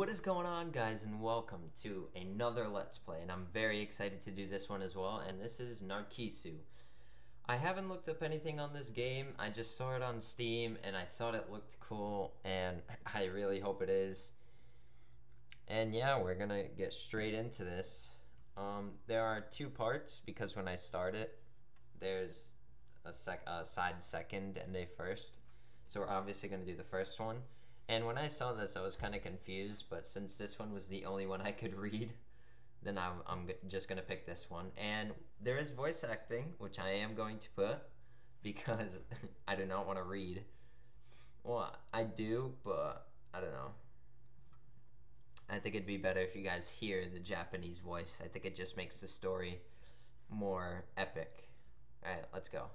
What is going on, guys, and welcome to another Let's Play, and I'm very excited to do this one as well, and this is Narcissu. I haven't looked up anything on this game. I just saw it on Steam and I thought it looked cool, and I really hope it is. And yeah, we're gonna get straight into this. There are two parts because when I start it, there's a side second and a first. So we're obviously gonna do the first one. And when I saw this, I was kind of confused, but since this one was the only one I could read, then I'm just going to pick this one. And there is voice acting, which I am going to put, because I do not want to read. Well, I do, but I don't know. I think it'd be better if you guys hear the Japanese voice. I think it just makes the story more epic. Alright, let's go.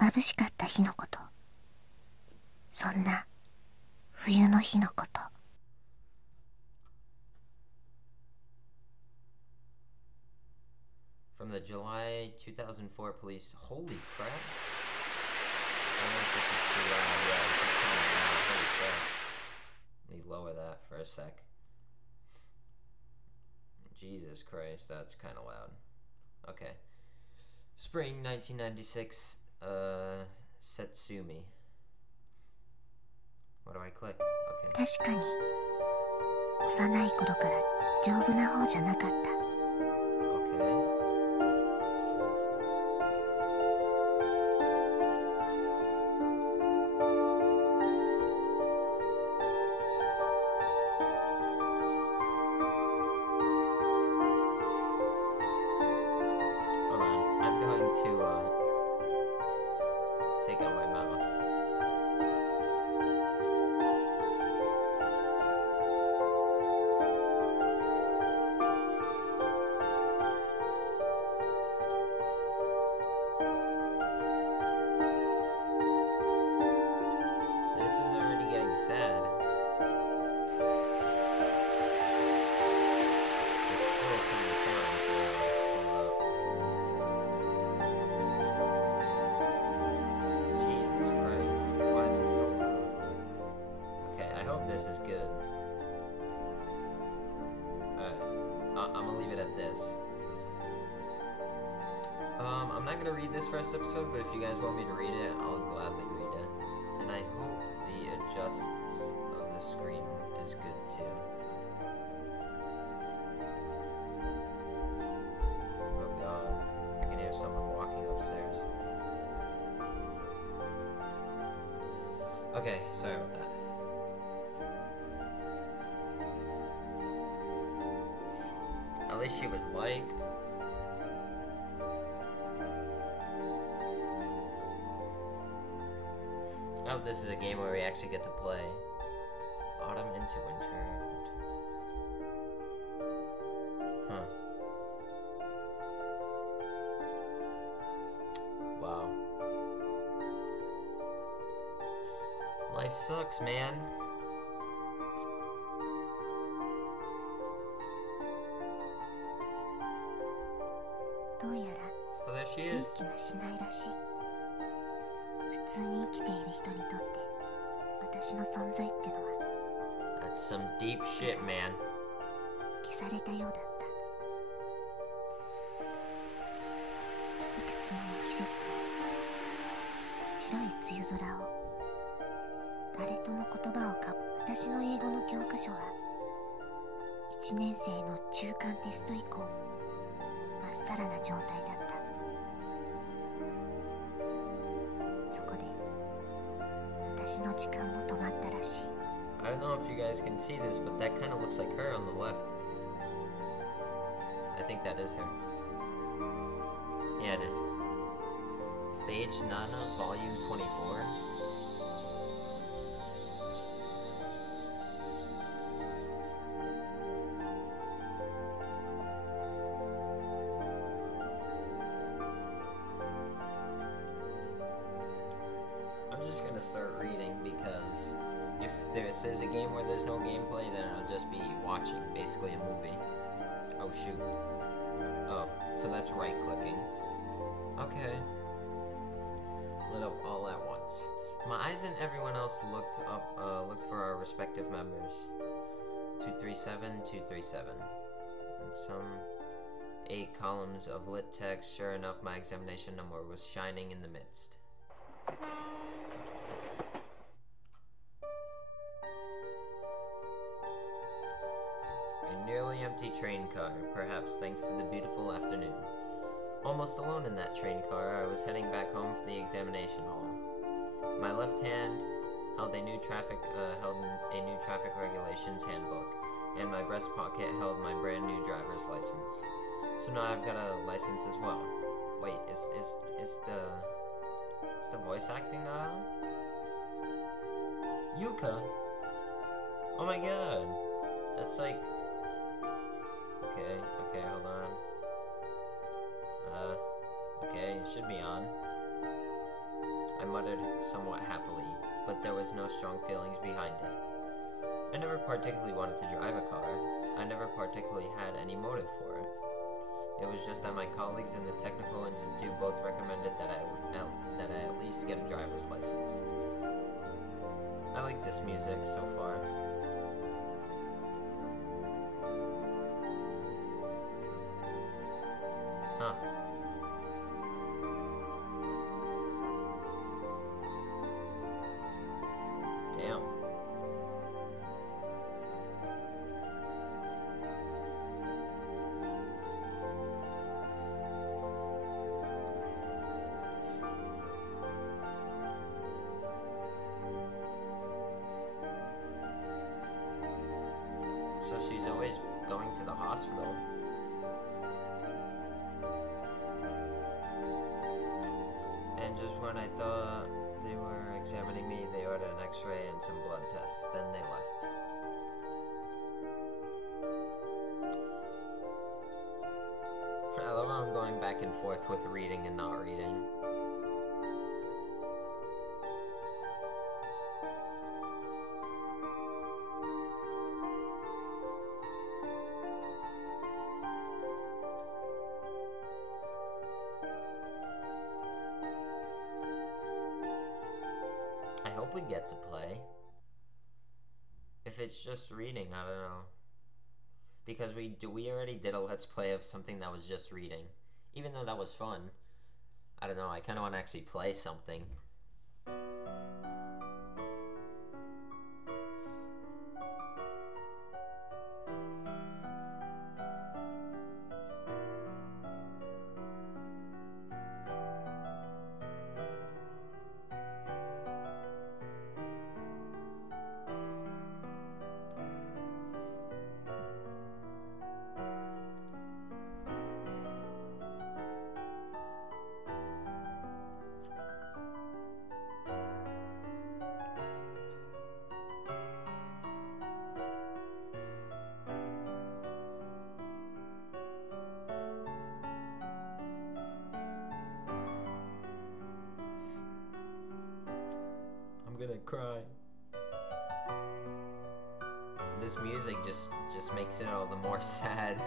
眩しかった日のこと。そんな冬の日のこと。From the July 2004 police. Holy crap! I don't know if this is too loud. Yeah, this is kind of loud. Holy crap. Let me lower that for a sec. Jesus Christ, that's kind of loud. Okay. Spring 1996, Setsumi. What do I click? Okay. 確かに幼い頃から丈夫な方じゃなかった。Okay. Hold on. I'm going to take out my mouse. This is already getting sad. It's still kind of sad. Jesus Christ. Why is this so loud? Okay, I hope this is good. Alright. I'm gonna leave it at this. I'm not gonna read this first episode, but if you guys want me to read it, I'll gladly read it. And I hope the adjusts of the screen is good too. Oh god, I can hear someone walking upstairs. Okay, sorry about that. At least she was liked. I hope this is a game where we actually get to play. Autumn into winter. Huh. Wow. Life sucks, man.どうやら Oh, there she 元 is. 気がしないらしい。普通に生きている人にとって私の存在ってのは That's some deep shit, man. 消されたようだった。いくつもの季節を白い梅雨空を誰とも言葉をかぶ私の英語の教科書は1年生の中間テスト以降まっさらな状態だった。そこで私の時間も止まったらしい。 I don't know if you guys can see this, but that kind of looks like her on the left. I think that is her. Yeah, it is. Stage Nana, Volume 24. I'm just gonna start reading because if this is a game where there's no gameplay, then I'll just be watching, basically a movie. Oh shoot. Oh, so that's right clicking. Okay. Lit up all at once. My eyes and everyone else looked for our respective members. 237, 237. And some 8 columns of lit text. Sure enough, my examination number was shining in the midst. A nearly empty train car, perhaps thanks to the beautiful afternoon. Almost alone in that train car, I was heading back home from the examination hall. My left hand held a new traffic regulations handbook, and my breast pocket held my brand new driver's license. So now I've got a license as well. Wait, is the voice acting not on? Yuka? Oh my god! That's like... Okay, hold on. Okay, it should be on. I muttered somewhat happily, but there was no strong feelings behind it. I never particularly wanted to drive a car. I never particularly had any motive for it. It was just that my colleagues in the Technical Institute both recommended that I at least get a driver's license. I like this music so far. Huh. Damn. So she's always going to the hospital. And just when I thought they were examining me, they ordered an x-ray and some blood tests. Then they left. I love how I'm going back and forth with reading and not reading. I hope we get to play. If it's just reading, I don't know. Because we already did a let's play of something that was just reading. Even though that was fun. I don't know, I kind of want to actually play something. I'm gonna cry. This music just makes it all the more sad.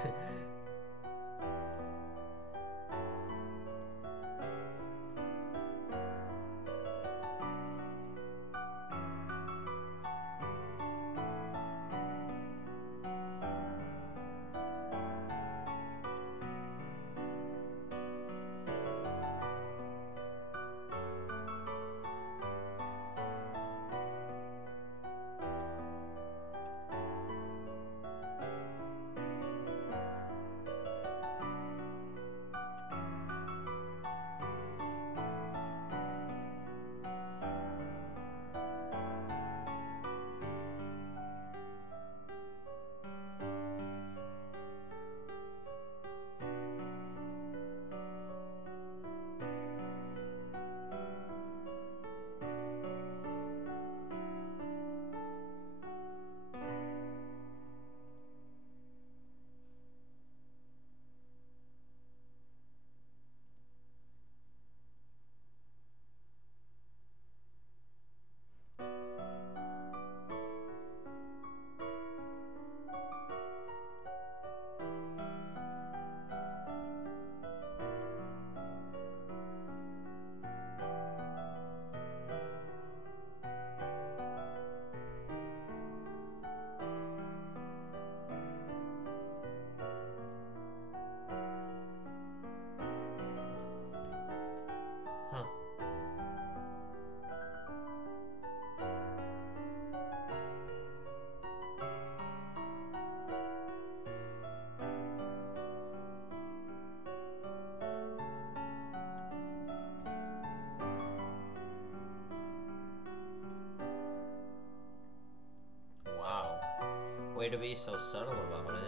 Way to be so subtle about it.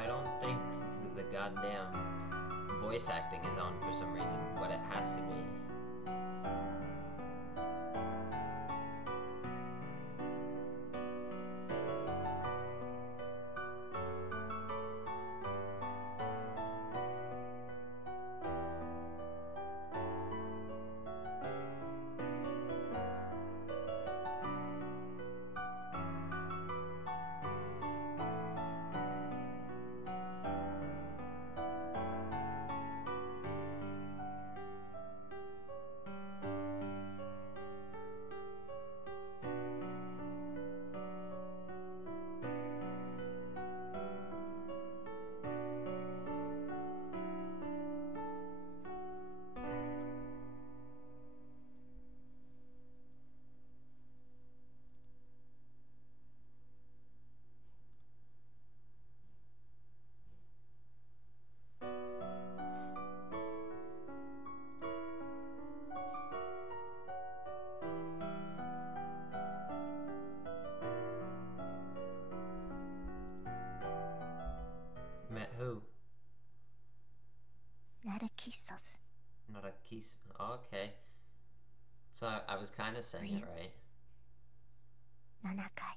I don't think the goddamn voice acting is on for some reason, but it has to be. Met who? Narcissus. Not a kiss. Okay. So I was kind of saying it right. 7回。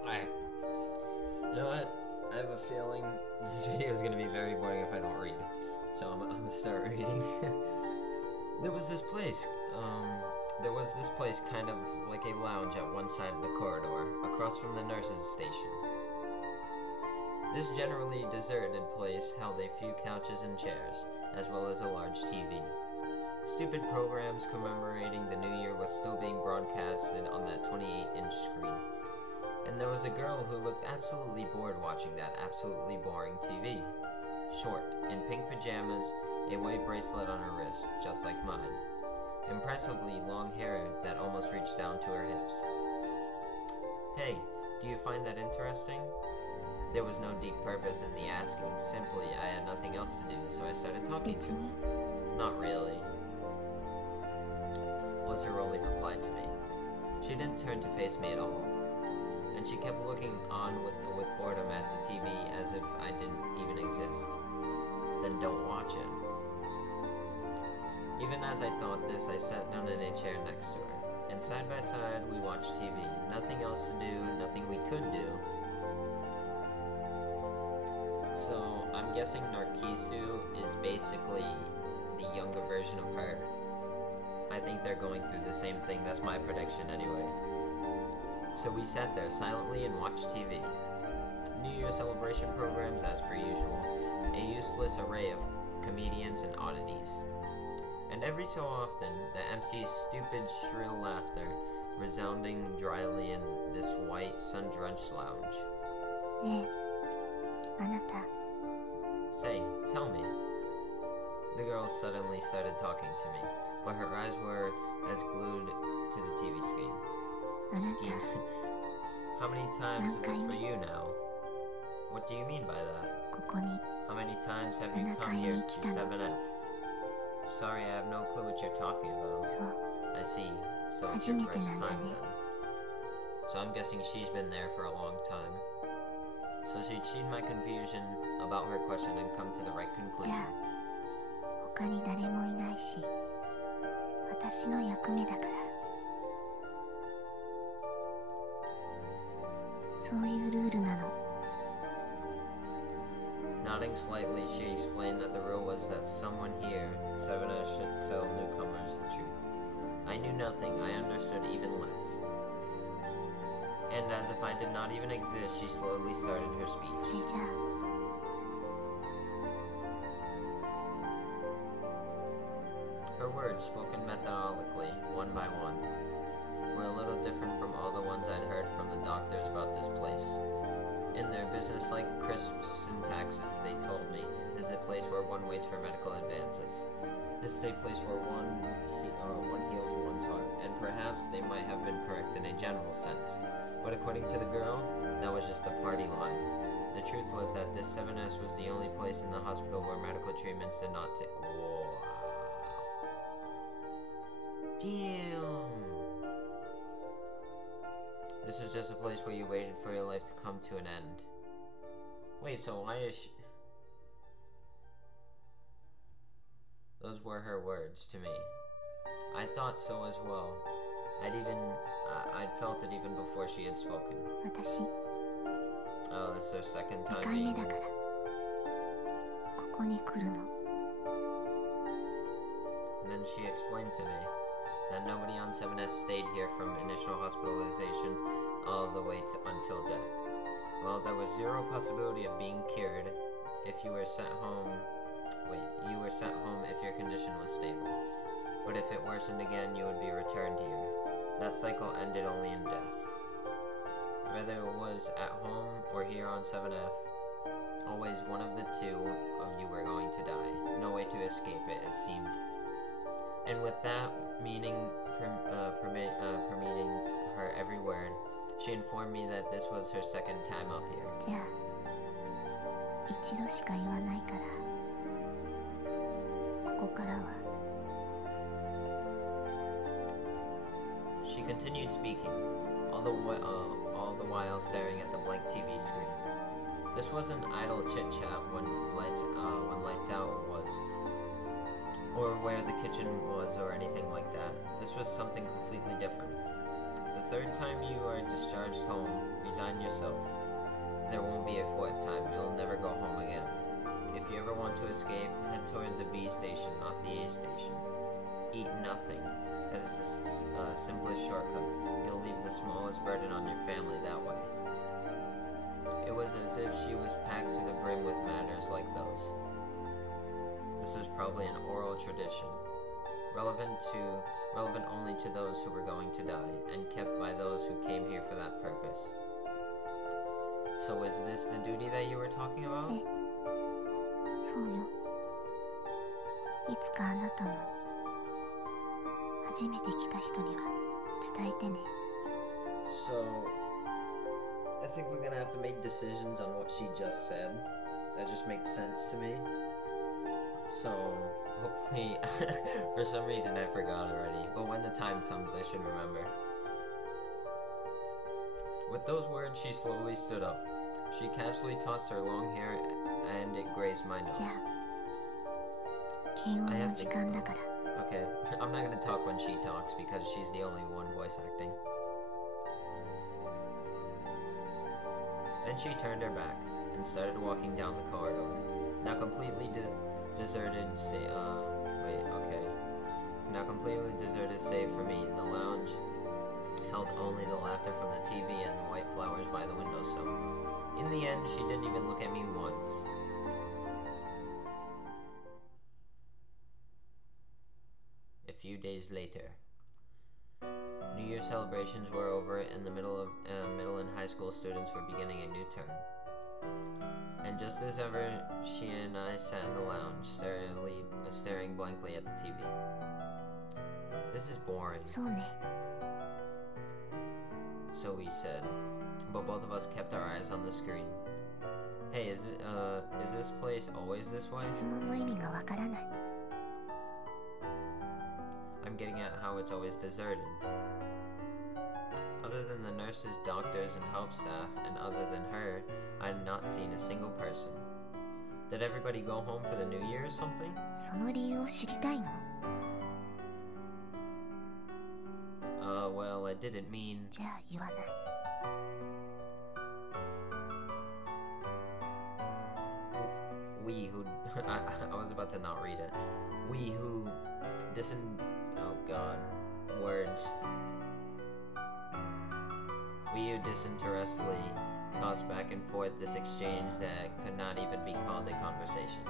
Alright. You know what? I have a feeling this video is going to be very boring if I don't read. So I'm going to start reading. There was this place kind of like a lounge at one side of the corridor, across from the nurses' station. This generally deserted place held a few couches and chairs, as well as a large TV. Stupid programs commemorating the new year was still being broadcasted on that 28-inch screen. And there was a girl who looked absolutely bored watching that absolutely boring TV. Short, in pink pajamas, a white bracelet on her wrist, just like mine. Impressively long hair that almost reached down to her hips. Hey, do you find that interesting? There was no deep purpose in the asking, simply I had nothing else to do, so I started talking to her. Not really, was her only reply to me. She didn't turn to face me at all, and she kept looking on with boredom at the TV as if I didn't even exist. Then don't watch it. Even as I thought this, I sat down in a chair next to her, and side by side we watched TV. Nothing else to do, nothing we could do. So, I'm guessing Narcissu is basically the younger version of her. I think they're going through the same thing, that's my prediction anyway. So we sat there silently and watched TV. New Year celebration programs as per usual, a useless array of comedians and oddities. And every so often, the MC's stupid, shrill laughter resounding dryly in this white, sun-drenched lounge. ねえ、あなた。 Say, tell me. The girl suddenly started talking to me, but her eyes were as glued to the TV screen. あなた。 How many times is it for you now? What do you mean by that? ここに。 How many times have you come here to 7F? Sorry, I have no clue what you're talking about. そう。 I see. So it's your 初めて first なんだ time ね。 then. So I'm guessing she's been there for a long time. So she'd seen my confusion about her question and come to the right じ conclusion. ゃあ、他に誰もいないし、私の役目だから。そういうルールなの。 Nodding slightly, she explained that the rule was that someone here, 7F, should tell newcomers the truth. I knew nothing, I understood even less. And as if I did not even exist, she slowly started her そ speech. れじゃあ、 Her words, spoken methodically, one by one, were a little different from all the ones I'd heard from the doctors about this place. In their business-like crisp syntaxes, they told me, is a place where one waits for medical advances. This is a place where one heals one's heart, and perhaps they might have been correct in a general sense. But according to the girl, that was just a party line. The truth was that this 7S was the only place in the hospital where medical treatments did not take. Whoa. Damn. This was just a place where you waited for your life to come to an end. Wait, so why is she... Those were her words to me. I thought so as well. I'd felt it even before she had spoken. 私 Oh, this is her second 2 time 回目 being だから here. ここに来るの And then she explained to me that nobody on 7S stayed here from initial hospitalization all the way until death. Well, there was zero possibility of being cured if you were sent home. You were sent home if your condition was stable. But if it worsened again, you would be returned here. That cycle ended only in death. Whether it was at home or here on 7F, always one of the two of you were going to die. No way to escape it, it seemed. And with that meaning permeating her every word, she informed me that this was her second time up here. じゃあ一度しか言わないからここからは She continued speaking, all the while staring at the blank TV screen. This wasn't idle chit-chat when lights out was, or where the kitchen was, or anything like that. This was something completely different. The third time you are discharged home, resign yourself. There won't be a fourth time. You'll never go home again. If you ever want to escape, head toward the B station, not the A station. Eat nothing. That is the simplest shortcut. You'll leave the smallest burden on your family that way. It was as if she was packed to the brim with matters like those. This is probably an oral tradition, relevant only to those who were going to die, and kept by those who came here for that purpose. So is this the duty that you were talking about? そうよいつかあなたも初めて来た人には伝えてね So, I think we're gonna have to make decisions on what she just said. That just makes sense to me. So, hopefully, for some reason I forgot already, but when the time comes I should remember. With those words, she slowly stood up. She casually tossed her long hair and it grazed my nose. じゃあ検温の時間だから Okay, I'm not gonna talk when she talks because she's the only one voice acting. Then she turned her back and started walking down the corridor. Now completely deserted, Now completely deserted save for me. The lounge held only the laughter from the TV and white flowers by the windowsill. In the end, she didn't even look at me once. A few days later. New Year celebrations were over, and the middle and high school students were beginning a new term. And just as ever, she and I sat in the lounge, staring blankly at the TV. This is boring. そうね So we said, but both of us kept our eyes on the screen. Hey, is this place always this way? 質問の意味がわからない I'm getting at how it's always deserted. Other than the nurses, doctors, and help staff, and other than her, I've not seen a single person. Did everybody go home for the New Year or something? その理由を知りたいの Well, I didn't mean... じゃあ言わない We who... I was about to not read it. We who... Oh god. Words. We who disinterestedly tossed back and forth this exchange that could not even be called a conversation.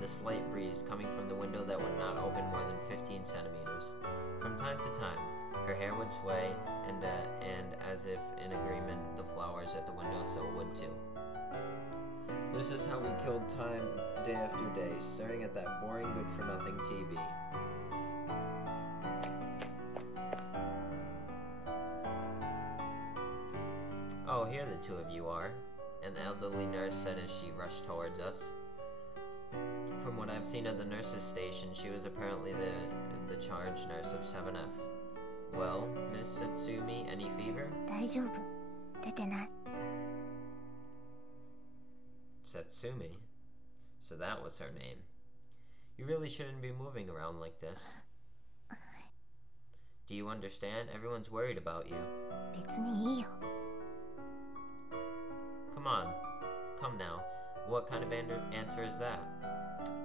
The slight breeze coming from the window that would not open more than 15 centimeters. From time to time, her hair would sway, and as if in agreement, the flowers at the windowsill would too. This is how we killed time day after day, staring at that boring good-for-nothing TV. Oh, here the two of you are, an elderly nurse said as she rushed towards us. From what I've seen of the nurse's station, she was apparently the charge nurse of 7F. Well, Miss Satsumi, any fever? 大丈夫。出てない。Satsumi? So that was her name. You really shouldn't be moving around like this. Do you understand? Everyone's worried about you. 別にいいよ。Come on. Come now. What kind of answer is that?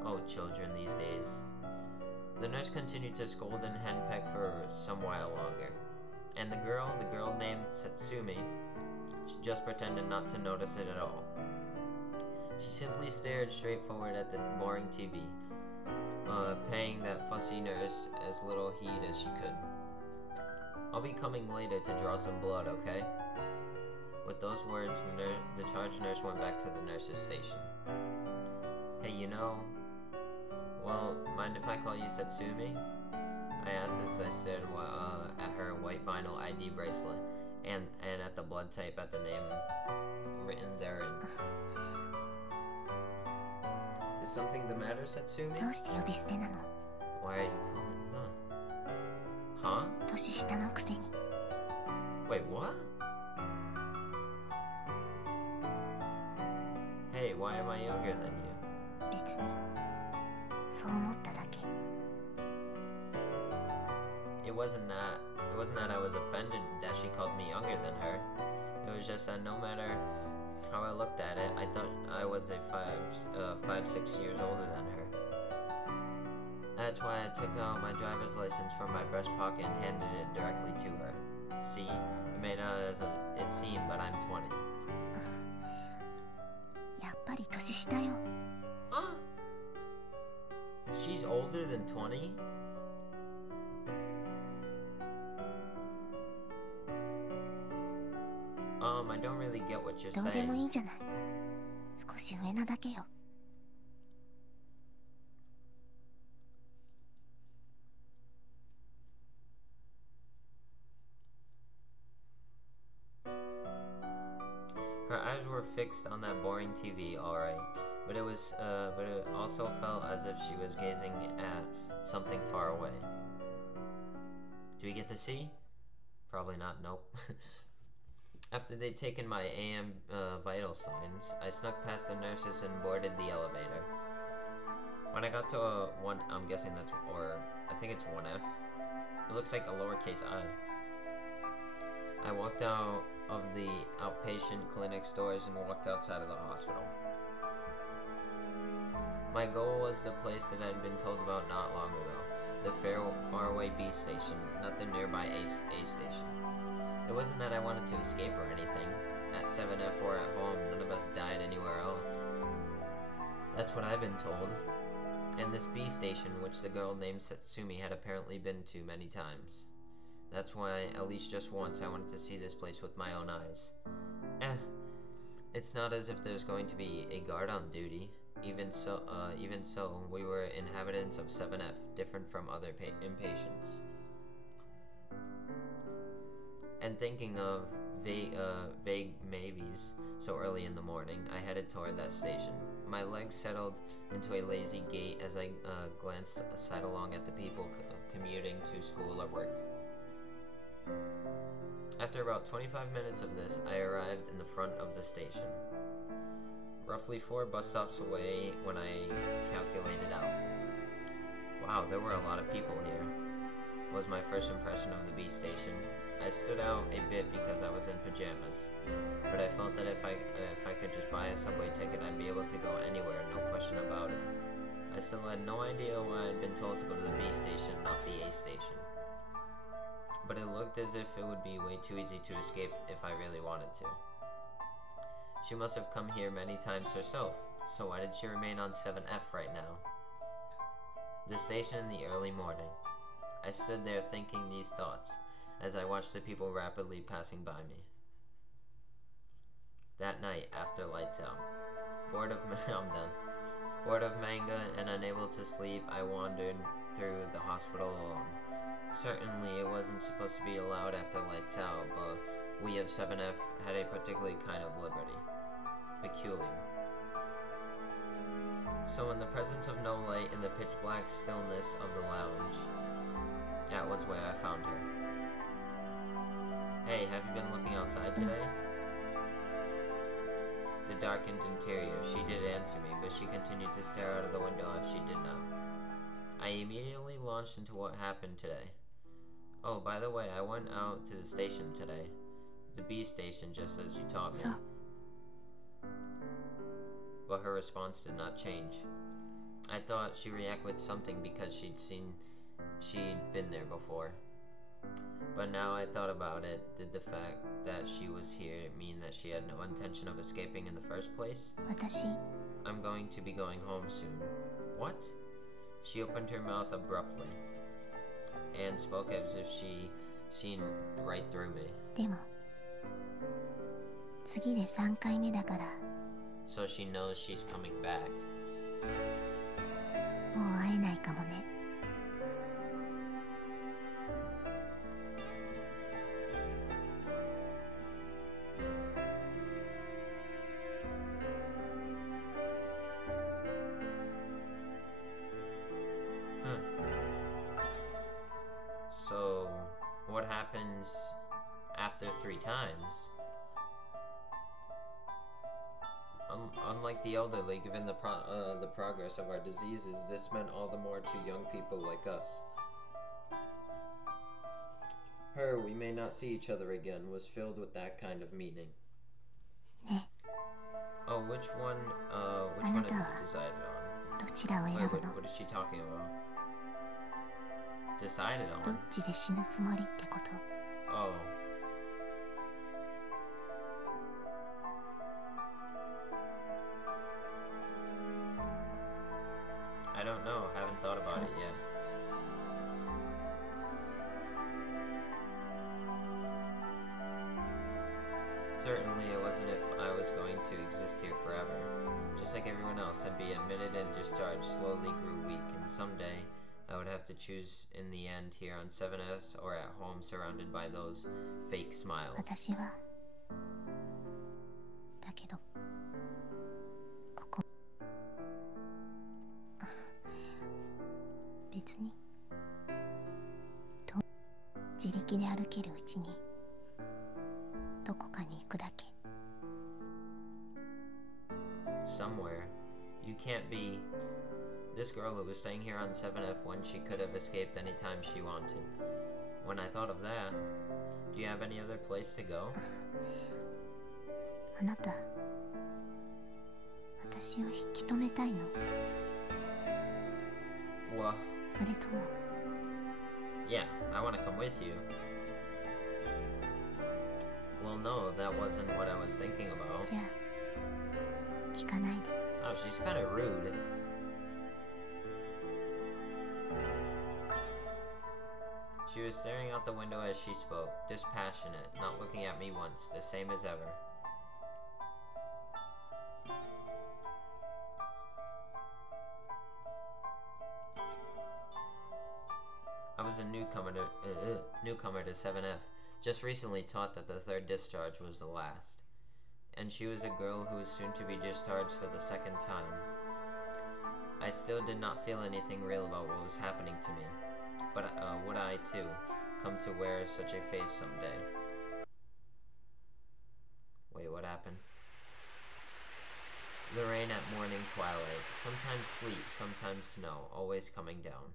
Oh, children these days. The nurse continued to scold and henpeck for some while longer. And the girl named Satsumi, she just pretended not to notice it at all. She simply stared straight forward at the boring TV, paying that fussy nurse as little heed as she could. I'll be coming later to draw some blood, okay? With those words, the charge nurse went back to the nurse's station. Hey, you know, well, mind if I call you Satsumi? I asked as I stared at her white vinyl ID bracelet and at the blood type at the name written therein. Is something the matter, Satsumi? どうして呼び捨てなの？ Why are you calling? Huh? 年下のくせに。 Wait, what? Hey, why am I younger than you? 別に。そう思っただけ。It wasn't that I was offended that she called me younger than her. It was just that no matter how I looked at it, I thought I was 6 years older than her. That's why I took out my driver's license from my breast pocket and handed it directly to her. See, it may not as it seemed, but I'm 20. やっぱり年下よ。She's older than 20? I don't really get what you're どうでも saying. いいじゃない。少し上なだけよ。Her eyes were fixed on that boring TV, alright, but it also felt as if she was gazing at something far away. Do we get to see? Probably not, nope. After they'd taken my AM vital signs, I snuck past the nurses and boarded the elevator. When I got to I'm guessing I think it's 1F. It looks like a lowercase I. I walked out of the outpatient clinic's doors and walked outside of the hospital. My goal was the place that I'd been told about not long ago, the faraway B station, not the nearby A station. It wasn't that I wanted to escape or anything. At 7F or at home, none of us died anywhere else. That's what I've been told. And this B station, which the girl named Satsumi had apparently been to many times. That's why, at least just once, I wanted to see this place with my own eyes. It's not as if there's going to be a guard on duty. Even so, we were inhabitants of 7F, different from other inpatients. And thinking of vague maybes so early in the morning, I headed toward that station. My legs settled into a lazy gait as I glanced sidelong at the people commuting to school or work. After about 25 minutes of this, I arrived in the front of the station. Roughly 4 bus stops away when I calculated out. Wow, there were a lot of people here, was my first impression of the B station. I stood out a bit because I was in pajamas, but I felt that if I could just buy a subway ticket, I'd be able to go anywhere, no question about it. I still had no idea why I'd been told to go to the B station, not the A station. But it looked as if it would be way too easy to escape if I really wanted to. She must have come here many times herself, so why did she remain on 7F right now? The station in the early morning. I stood there thinking these thoughts as I watched the people rapidly passing by me. That night, after lights out, bored of I'm done. Bored of manga and unable to sleep, I wandered through the hospital alone. Certainly, it wasn't supposed to be allowed after lights out, but we of 7F had a particular kind of liberty. Peculiar. So in the presence of no light in the pitch-black stillness of the lounge, that was where I found her. Hey, have you been looking outside today? The darkened interior. She did answer me, but she continued to stare out of the window as she did not. I immediately launched into what happened today. Oh, by the way, I went out to the station today. The B station, just as you taught me. But her response did not change. I thought she'd react with something because she'd been there before. But now I thought about it, did the fact that she was here mean that she had no intention of escaping in the first place? I'm going to be going home soon. What? She opened her mouth abruptly and spoke as if she seen right through me. でも次で3回目だから So she knows she's coming back. もう会えないかもね So, what happens after 3 times? Unlike the elderly, given the progress of our diseases, this meant all the more to young people like us. Her, we may not see each other again, was filled with that kind of meaning. ね Oh, which one have you decided on? どちらを選 Wait, ぶ what, の what is she talking about? Decided どっ on? ちで死ぬつもりってこと Oh. I don't know, haven't thought about it yet. Certainly it wasn't if I was going to exist here forever. Just like everyone else, I'd be admitted and discharged, slowly grew weak, and someday I would have to choose in the end here on 7S or at home surrounded by those fake smiles. 私はだけどここ別に自力で歩けるうちにどこかに行くだけ Somewhere. You can't be this girl who was staying here on 7F when she could have escaped any time she wanted. When I thought of that, do you have any other place to go? あなた私を引き止めたいの Well, それとも yeah, I want to come with you. Well, no, that wasn't what I was thinking about. じゃあ聞かないで Oh, she's kind of rude. She was staring out the window as she spoke, dispassionate, not looking at me once, the same as ever. I was a newcomer to 7F, just recently taught that the 3rd discharge was the last. And she was a girl who was soon to be discharged for the 2nd time. I still did not feel anything real about what was happening to me, but would I, too, come to wear such a face someday? Wait, what happened? The rain at morning twilight, sometimes sleet, sometimes snow, always coming down.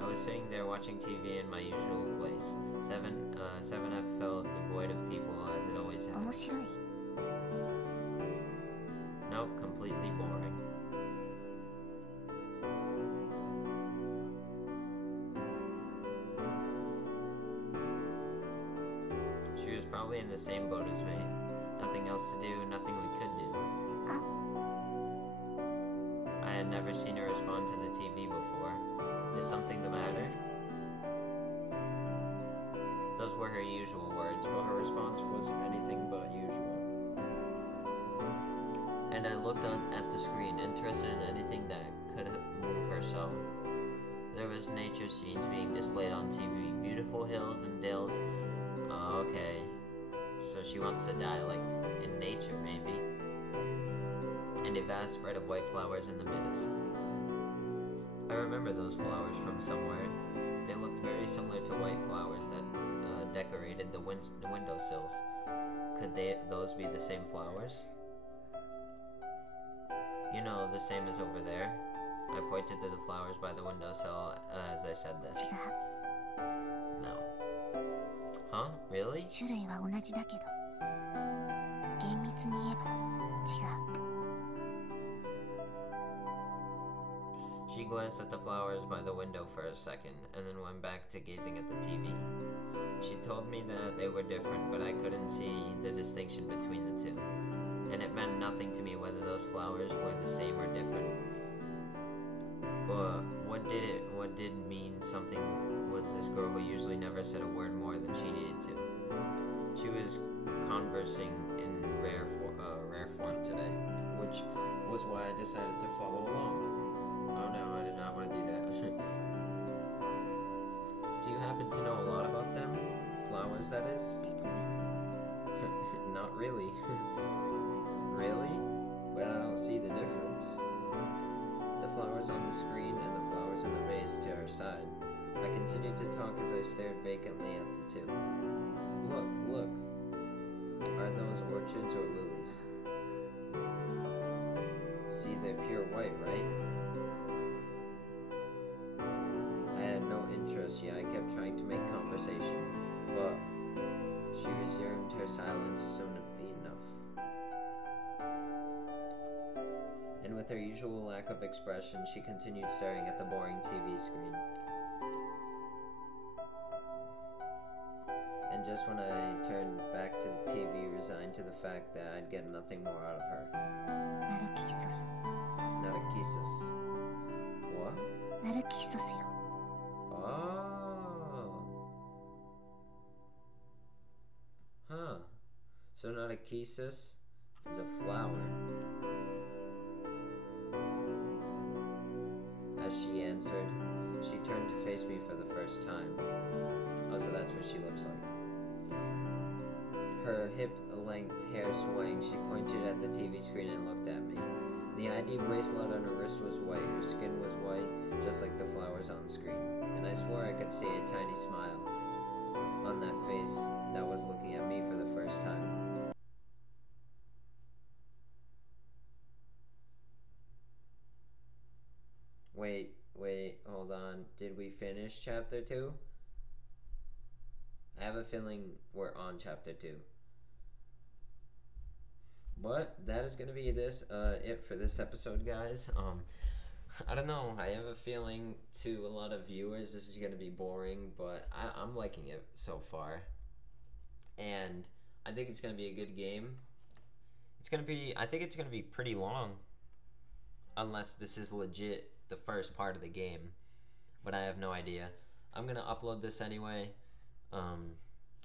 I was sitting there watching TV in my usual place. 7F felt devoid of people as it always 面 has. 白い Nope, completely boring. She was probably in the same boat as me. Nothing else to do, nothing we could do. I had never seen her respond to the TV before. Is something the matter? Those were her usual words, but her response was anything but usual. and I looked on at the screen, interested in anything that could move her so. There was nature scenes being displayed on TV, beautiful hills and dales. Okay, so she wants to die, like in nature maybe. And a vast spread of white flowers in the midst. I remember those flowers from somewhere. They looked very similar to white flowers that decorated the windowsills. Could those be the same flowers? You know, the same as over there. I pointed to the flowers by the windowsill as I said this. 違う。 No. Huh? Really? 種類は同じだけど、厳密に言えば違う。 She glanced at the flowers by the window for a second, and then went back to gazing at the TV. She told me that they were different, but I couldn't see the distinction between the two. And it meant nothing to me whether those flowers were the same or different. But what did mean something was this girl who usually never said a word more than she needed to. She was conversing in rare form today, which was why I decided to follow along. Oh no, I did not want to do that. Do you happen to know a lot about them? Flowers, that is? 別に。 Not really. Really? But I don't see the difference. The flowers on the screen and the flowers in the vase to her side. I continued to talk as I stared vacantly at the two. Look, look. Are those orchids or lilies? See, they're pure white, right? I had no interest yet. I kept trying to make conversation, but she resumed her silence soon enough. And with her usual lack of expression, she continued staring at the boring TV screen. And just when I turned back to the TV, resigned to the fact that I'd get nothing more out of her. Narcissus. Narcissus. What? Narcissus よ。 Oh. Huh. So Narcissus is a flower. As she answered, she turned to face me for the first time. Oh, so that's what she looks like. Her hip-length hair swaying, she pointed at the TV screen and looked at me. The ID bracelet on her wrist was white, her skin was white, just like the flowers on screen. And I swore I could see a tiny smile on that face that was looking at me for the first time. Wait, hold on. Did we finish chapter 2? I have a feeling we're on chapter 2. But that is gonna be it for this episode, guys. I don't know. I have a feeling to a lot of viewers this is gonna be boring, but I'm liking it so far, and I think it's gonna be a good game. I think it's gonna be pretty long, unless this is legit the first part of the game, but I have no idea. I'm gonna upload this anyway.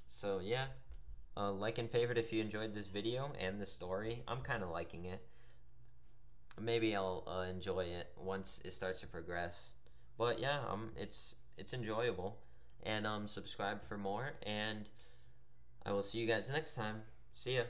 So yeah. Like and favorite if you enjoyed this video and the story. I'm kind of liking it. Maybe I'll enjoy it once it starts to progress. But yeah, it's enjoyable. And subscribe for more. And I will see you guys next time. See ya.